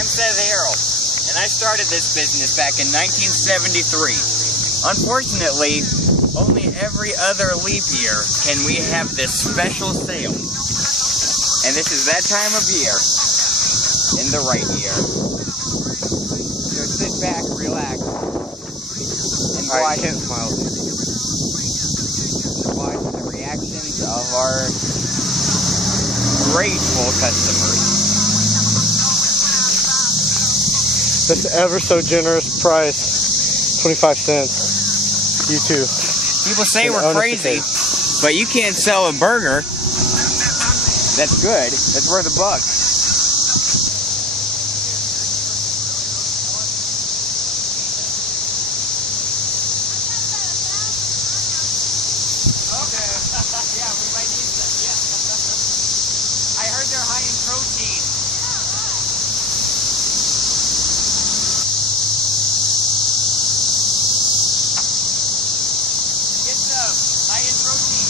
I'm Seth Harrell, and I started this business back in 1973. Unfortunately, only every other leap year can we have this special sale. And this is that time of year, in the right year. So sit back, relax, and watch, can't smile. watch the reactions of our grateful customers. This ever so generous price, 25 cents. You too. People say we're crazy, but you can't sell a burger that's good, that's worth $1. Okay. Yeah, we might need some. Yeah. I heard they're high in protein. Get some high in protein.